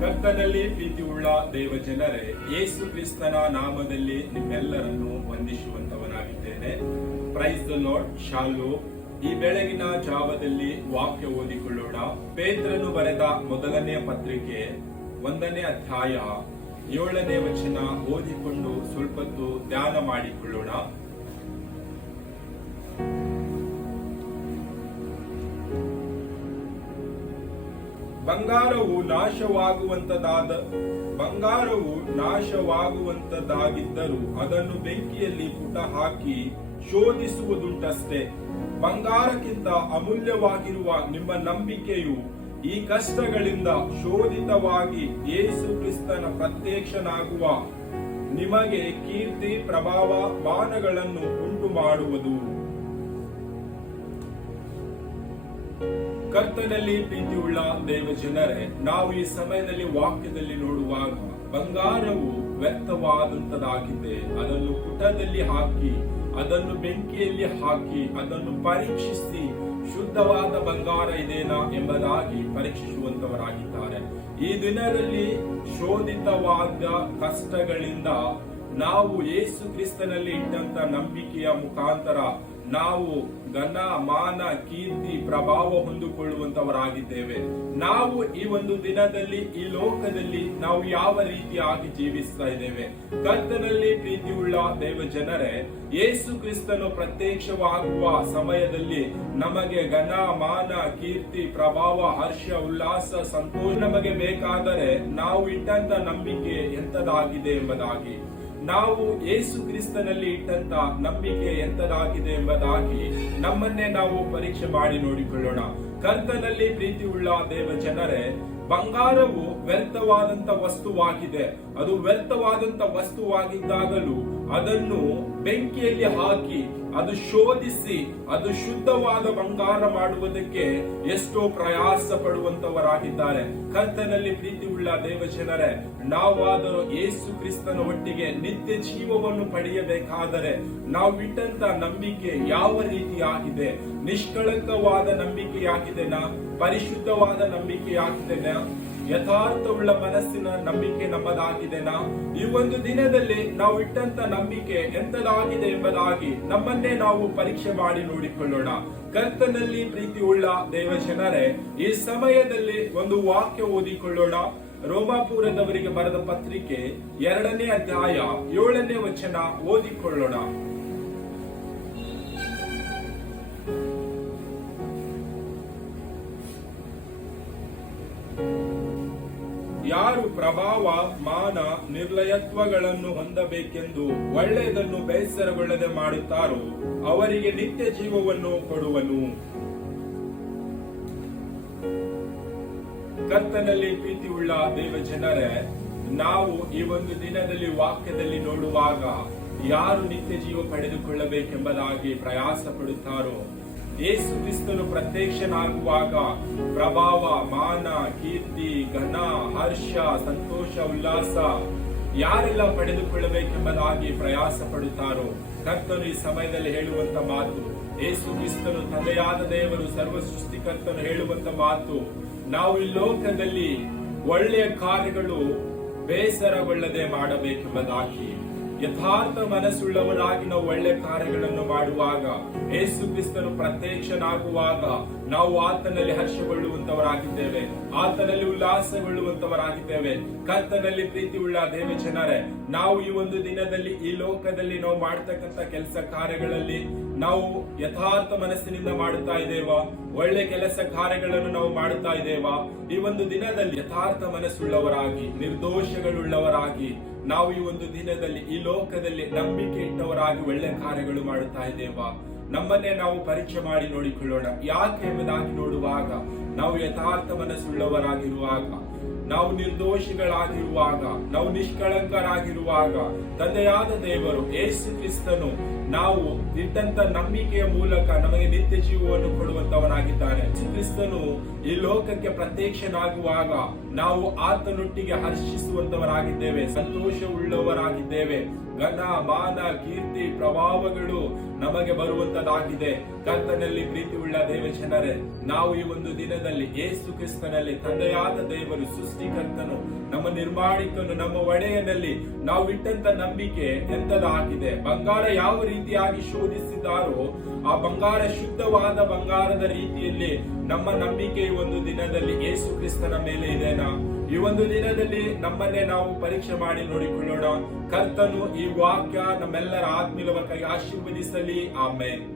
ಕರ್ತನಲ್ಲಿ ಪ್ರೀತಿ ಉಳ್ಳ ದೇವ ಜನರೇ, ಯೇಸು ಕ್ರಿಸ್ತನ ನಾಮದಲ್ಲಿ ನಿಮ್ಮೆಲ್ಲರನ್ನು ವಂದಿಸುವಂತವನಾಗಿದ್ದೇನೆ. Praise the lord. ಶಾಲೋ. ಈ ಬೆಳಗಿನ ಜಾವದಲ್ಲಿ ವಾಕ್ಯ ಓದಿಕೊಳ್ಳೋಣ. ಪೇತ್ರನು ಬರೆದ ಮೊದಲನೆಯ ಪತ್ರಿಕೆ 1ನೇ ಅಧ್ಯಾಯ 7ನೇ ವಚನ ಓದಿಕೊಂಡು ಸ್ವಲ್ಪತ್ತು ಧ್ಯಾನ ಮಾಡಿಕೊಳ್ಳೋಣ. ಬಂಗಾರವು ನಾಶವಾಗುವಂತದಾಗಿದ್ದರೂ ಅದನ್ನು ಬೆಂಕಿಯಲ್ಲಿ ಪುಟ ಹಾಕಿ ಶೋಧಿಸುವುದುಂಟಷ್ಟೇ. ಬಂಗಾರಕ್ಕಿಂತ ಅಮೂಲ್ಯವಾಗಿರುವ ನಿಮ್ಮ ನಂಬಿಕೆಯು ಈ ಕಷ್ಟಗಳಿಂದ ಶೋಧಿತವಾಗಿ ಯೇಸು ಕ್ರಿಸ್ತನ ಪ್ರತ್ಯಕ್ಷನಾಗುವ ನಿಮಗೆ ಕೀರ್ತಿ ಪ್ರಭಾವ ಮಾನಗಳನ್ನು ಉಂಟು ಮಾಡುವುದು. ಕರ್ತನಲ್ಲಿ ಪ್ರೀತಿಯುಳ್ಳ ದೇವ ಜನರೇ, ನಾವು ಈ ಸಮಯದಲ್ಲಿ ವಾಕ್ಯದಲ್ಲಿ ನೋಡುವಾಗ ಬಂಗಾರವು ವ್ಯರ್ಥವಾದಂತದಾಗಿದೆ. ಅದನ್ನು ಪುಟದಲ್ಲಿ ಹಾಕಿ, ಅದನ್ನು ಬೆಂಕಿಯಲ್ಲಿ ಹಾಕಿ, ಅದನ್ನು ಪರೀಕ್ಷಿಸಿ ಶುದ್ಧವಾದ ಬಂಗಾರ ಇದೇನಾ ಎಂಬುದಾಗಿ ಪರೀಕ್ಷಿಸುವಂತವರಾಗಿದ್ದಾರೆ. ಈ ದಿನದಲ್ಲಿ ಶೋಧಿತವಾದ ಕಷ್ಟಗಳಿಂದ ನಾವು ಯೇಸು ಕ್ರಿಸ್ತನಲ್ಲಿ ಇಟ್ಟಂತ ನಂಬಿಕೆಯ ಮುಖಾಂತರ ನಾವು ಘನ ಮಾನ ಕೀರ್ತಿ ಪ್ರಭಾವ ಹೊಂದಿಕೊಳ್ಳುವಂತವರಾಗಿದ್ದೇವೆ. ನಾವು ಈ ಒಂದು ದಿನದಲ್ಲಿ ಈ ಲೋಕದಲ್ಲಿ ನಾವು ಯಾವ ರೀತಿಯಾಗಿ ಜೀವಿಸ್ತಾ ಇದ್ದೇವೆ? ಕರ್ತನಲ್ಲಿ ಪ್ರೀತಿಯುಳ್ಳ ದೇವ ಜನರೇ, ಯೇಸು ಕ್ರಿಸ್ತನು ಪ್ರತ್ಯಕ್ಷವಾಗುವ ಸಮಯದಲ್ಲಿ ನಮಗೆ ಘನ ಮಾನ ಕೀರ್ತಿ ಪ್ರಭಾವ ಹರ್ಷ ಉಲ್ಲಾಸ ಸಂತೋಷ ನಮಗೆ ಬೇಕಾದರೆ ನಾವು ಇಟ್ಟಂತ ನಂಬಿಕೆ ಎಂತದಾಗಿದೆ ಎಂಬುದಾಗಿ, ನಾವು ಯೇಸು ಕ್ರಿಸ್ತನಲ್ಲಿ ಇಟ್ಟಂತ ನಂಬಿಕೆ ಎಂತದಾಗಿದೆ ಎಂಬುದಾಗಿ ನಮ್ಮನ್ನೇ ನಾವು ಪರೀಕ್ಷೆ ಮಾಡಿ ನೋಡಿಕೊಳ್ಳೋಣ. ಕರ್ತನಲ್ಲಿ ಪ್ರೀತಿಯುಳ್ಳ ದೇವ ಜನರೇ, ಬಂಗಾರವು ವ್ಯರ್ಥವಾದಂತ ವಸ್ತುವಾಗಿದೆ. ಅದು ವ್ಯರ್ಥವಾದಂತ ವಸ್ತುವಾಗಿದ್ದಾಗಲೂ ಅದನ್ನು ಬೆಂಕಿಯಲ್ಲಿ ಹಾಕಿ ಅದು ಶೋಧಿಸಿ ಅದು ಶುದ್ಧವಾದ ಬಂಗಾರ ಮಾಡುವುದಕ್ಕೆ ಎಷ್ಟೋ ಪ್ರಯಾಸ ಪಡುವಂತವರಾಗಿದ್ದಾರೆ. ಕರ್ತನಲ್ಲಿ ಪ್ರೀತಿ ಉಳ್ಳ ದೇವ ಜನರೇ, ನಾವಾದರೂ ಯೇಸು ಕ್ರಿಸ್ತನ ಒಟ್ಟಿಗೆ ನಿತ್ಯ ಜೀವವನ್ನು ಪಡೆಯಬೇಕಾದರೆ ನಾವು ಇಟ್ಟಂತ ನಂಬಿಕೆ ಯಾವ ರೀತಿಯಾಗಿದೆ? ನಿಷ್ಕಳಂಕವಾದ ನಂಬಿಕೆಯಾಗಿದೆನಾ? ಪರಿಶುದ್ಧವಾದ ನಂಬಿಕೆಯಾಗಿದೆನಾ? ಯಥಾರ್ಥವುಳ್ಳ ಮನಸ್ಸಿನ ನಂಬಿಕೆ ನಮ್ಮದಾಗಿದೆನಾ? ಈ ಒಂದು ದಿನದಲ್ಲಿ ನಾವು ಇಟ್ಟಂತ ನಂಬಿಕೆ ಎಂತದಾಗಿದೆ ಎಂಬುದಾಗಿ ನಮ್ಮನ್ನೇ ನಾವು ಪರೀಕ್ಷೆ ಮಾಡಿ ನೋಡಿಕೊಳ್ಳೋಣ. ಕರ್ತನಲ್ಲಿ ಪ್ರೀತಿ ಉಳ್ಳ ದೇವ ಜನರೇ, ಈ ಸಮಯದಲ್ಲಿ ಒಂದು ವಾಕ್ಯ ಓದಿಕೊಳ್ಳೋಣ. ರೋಮಾಪುರದವರಿಗೆ ಬರೆದ ಪತ್ರಿಕೆ 2ನೇ ಅಧ್ಯಾಯ 7ನೇ ವಚನ ಓದಿಕೊಳ್ಳೋಣ. ಯಾರು ಪ್ರಭಾವ ಮಾನ ನಿರ್ಲಯತ್ವಗಳನ್ನು ಹೊಂದಬೇಕೆಂದು ಒಳ್ಳೆಯದನ್ನು ಬೇಸರಗೊಳ್ಳದೆ ಮಾಡುತ್ತಾರೋ ಅವರಿಗೆ ನಿತ್ಯ ಜೀವವನ್ನು ಕೊಡುವನು. ಕರ್ತನಲ್ಲಿ ಪ್ರೀತಿಯುಳ್ಳ ದೇವ ಜನರೇ, ನಾವು ಈ ಒಂದು ದಿನದಲ್ಲಿ ವಾಕ್ಯದಲ್ಲಿ ನೋಡುವಾಗ ಯಾರು ನಿತ್ಯ ಜೀವ ಪಡೆದುಕೊಳ್ಳಬೇಕೆಂಬುದಾಗಿ ಪ್ರಯಾಸ ಪಡುತ್ತಾರೋ, ಯೇಸು ಕ್ರಿಸ್ತನು ಪ್ರತ್ಯಕ್ಷನಾಗುವಾಗ ಪ್ರಭಾವ ಮಾನ ಕೀರ್ತಿ ಘನ ಹರ್ಷ ಸಂತೋಷ ಉಲ್ಲಾಸ ಯಾರೆಲ್ಲ ಪಡೆದುಕೊಳ್ಳಬೇಕೆಂಬುದಾಗಿ ಪ್ರಯಾಸ ಪಡುತ್ತಾರೋ, ಕರ್ತನು ಈ ಸಮಯದಲ್ಲಿ ಹೇಳುವಂತ ಮಾತು, ಯೇಸು ಕ್ರಿಸ್ತನು ತಂದೆಯಾದ ದೇವರು ಸರ್ವ ಸೃಷ್ಟಿಕರ್ತನು ಹೇಳುವಂತ ಮಾತು, ನಾವು ಈ ಲೋಕದಲ್ಲಿ ಒಳ್ಳೆಯ ಕಾರ್ಯಗಳು ಬೇಸರಗೊಳ್ಳದೆ ಮಾಡಬೇಕೆಂಬುದಾಗಿ, ಯಥಾರ್ಥ ಮನಸ್ಸುಳ್ಳವರಾಗಿ ನಾವು ಒಳ್ಳೆ ಕಾರ್ಯಗಳನ್ನು ಮಾಡುವಾಗ ಯೇಸು ಕ್ರಿಸ್ತನು ಪ್ರತ್ಯಕ್ಷನಾಗುವಾಗ ನಾವು ಆತನಲ್ಲಿ ಹರ್ಷಗೊಳ್ಳುವಂತವರಾಗಿದ್ದೇವೆ, ಆತನಲ್ಲಿ ಉಲ್ಲಾಸಗೊಳ್ಳುವಂತವರಾಗಿದ್ದೇವೆ. ಕರ್ತನಲ್ಲಿ ಪ್ರೀತಿ ಉಳ್ಳ ದೇವ ಜನರೇ, ನಾವು ಈ ಒಂದು ದಿನದಲ್ಲಿ ಈ ಲೋಕದಲ್ಲಿ ನಾವು ಮಾಡ್ತಕ್ಕಂಥ ಕೆಲಸ ಕಾರ್ಯಗಳಲ್ಲಿ ನಾವು ಯಥಾರ್ಥ ಮನಸ್ಸಿನಿಂದ ಮಾಡುತ್ತಾ ಇದ್ದೇವಾ? ಒಳ್ಳೆ ಕೆಲಸ ಕಾರ್ಯಗಳನ್ನು ನಾವು ಮಾಡುತ್ತಾ ಇದ್ದೇವಾ? ಈ ಒಂದು ದಿನದಲ್ಲಿ ಯಥಾರ್ಥ ಮನಸ್ಸುಳ್ಳವರಾಗಿ ನಿರ್ದೋಷಗಳುಳ್ಳವರಾಗಿ ನಾವು ಈ ಒಂದು ದಿನದಲ್ಲಿ ಈ ಲೋಕದಲ್ಲಿ ನಂಬಿಕೆ ಇಟ್ಟವರಾಗಿ ಒಳ್ಳೆ ಕಾರ್ಯಗಳು ಮಾಡುತ್ತಾ ಇದ್ದೇವಾ? ನಮ್ಮನ್ನೇ ನಾವು ಪರೀಕ್ಷೆ ಮಾಡಿ ನೋಡಿಕೊಳ್ಳೋಣ. ಯಾಕೆ ಎಂಬುದಾಗಿ ನೋಡುವಾಗ ನಾವು ಯಥಾರ್ಥ ಮನಸ್ಸುಳ್ಳವರಾಗಿರುವಾಗ, ನಾವು ನಿರ್ದೋಷಿಗಳಾಗಿರುವಾಗ, ನಾವು ನಿಷ್ಕಳಂಕರಾಗಿರುವಾಗ ತಂದೆಯಾದ ದೇವರು ಯೇಸು ಕ್ರಿಸ್ತನು ನಾವು ಇಟ್ಟಂತ ನಂಬಿಕೆಯ ಮೂಲಕ ನಮಗೆ ನಿತ್ಯ ಜೀವವನ್ನು ಕೊಡುವಂತವನಾಗಿದ್ದಾನೆ. ಯೇಸು ಕ್ರಿಸ್ತನು ಈ ಲೋಕಕ್ಕೆ ಪ್ರತ್ಯಕ್ಷನಾಗುವಾಗ ನಾವು ಆತನೊಟ್ಟಿಗೆ ಹರ್ಷಿಸುವಂತವರಾಗಿದ್ದೇವೆ, ಸಂತೋಷವುಳ್ಳವರಾಗಿದ್ದೇವೆ. ಘನ ಮಾನ ಕೀರ್ತಿ ಪ್ರಭಾವಗಳು ನಮಗೆ ಬರುವಂತದಾಗಿದೆ. ಕರ್ತನಲ್ಲಿ ಪ್ರೀತಿ ಉಳ್ಳ ದೇವ ಜನರೇ, ನಾವು ಈ ಒಂದು ದಿನದಲ್ಲಿ ಯೇಸು ಕ್ರಿಸ್ತನಲ್ಲಿ ತಂದೆಯಾದ ದೇವರು ಸೃಷ್ಟಿಕರ್ತನು, ನಮ್ಮ ನಿರ್ಮಾಣಿಕನು, ನಮ್ಮ ಒಡೆಯನಲ್ಲಿ ನಾವು ಇಟ್ಟಂತ ನಂಬಿಕೆ ಎಂತದಾಗಿದೆ. ಬಂಗಾರ ಯಾವ ರೀತಿಯಾಗಿ ಶೋಧಿಸಿದಾರೋ ಆ ಬಂಗಾರ ಶುದ್ಧವಾದ ಬಂಗಾರದ ರೀತಿಯಲ್ಲಿ ನಮ್ಮ ನಂಬಿಕೆ ಈ ಒಂದು ದಿನದಲ್ಲಿ ಯೇಸು ಕ್ರಿಸ್ತನ ಮೇಲೆ ಇದೆನಾ? ಈ ಒಂದು ದಿನದಲ್ಲಿ ನಮ್ಮನ್ನೇ ನಾವು ಪರೀಕ್ಷೆ ಮಾಡಿ ನೋಡಿಕೊಳ್ಳೋಣ. ಕರ್ತನು ಈ ವಾಕ್ಯ ನಮ್ಮೆಲ್ಲರ ಆತ್ಮೀಯವಾಗಿ ಆಶೀರ್ವದಿಸಲಿ. ಆಮೆನ್.